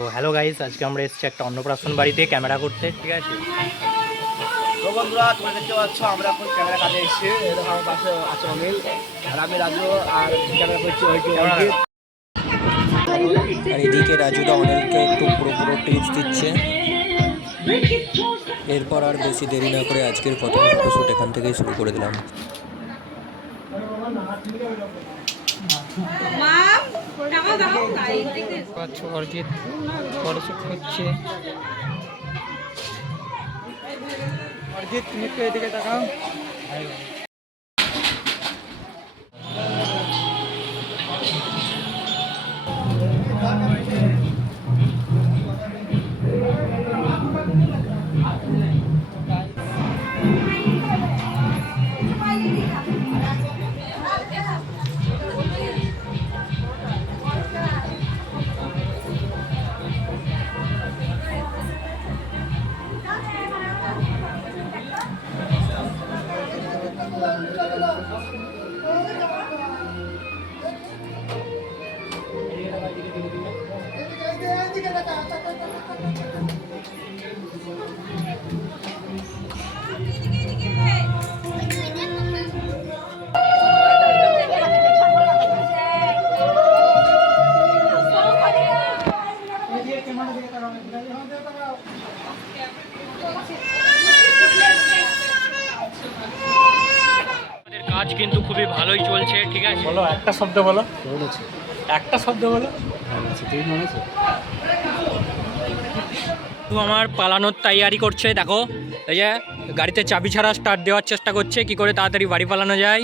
তো hello guys, আজকে আমরা এসেছি একটা অন্নপ্রাশন বাড়িতে ক্যামেরা করতে, ঠিক আছে। তো বন্ধুরা, তোমরা দেখতে পাচ্ছ আমরা এখন ক্যামেরা কাজে এসেছি। এরকম আমার পাশে আছে অনিল, আর আমি রাজু, আর ক্যামেরা করছি অর্জিৎ। আর এদিকে রাজুদা অনিলকে একটু পুরো টিপস দিচ্ছে। এরপর আর বেশি দেরি না করে আজকের প্রথম ফটোশ্যুট এখান থেকেই শুরু করে দিলাম। অরিজিৎ ফটোশ্যুট করছে। অরিজিৎ, তুমি একটু এদিকে তাকাও। কাজ কিন্তু খুবই ভালোই চলছে, ঠিক আছে। বলো একটা শব্দ, বলো একটা শব্দ বলো। তো আমার পালানোর তৈয়ারি করছে, দেখো এই যে গাড়িতে চাবি ছাড়া স্টার্ট দেওয়ার চেষ্টা করছে কি করে তাড়াতাড়ি বাড়ি পালানো যায়।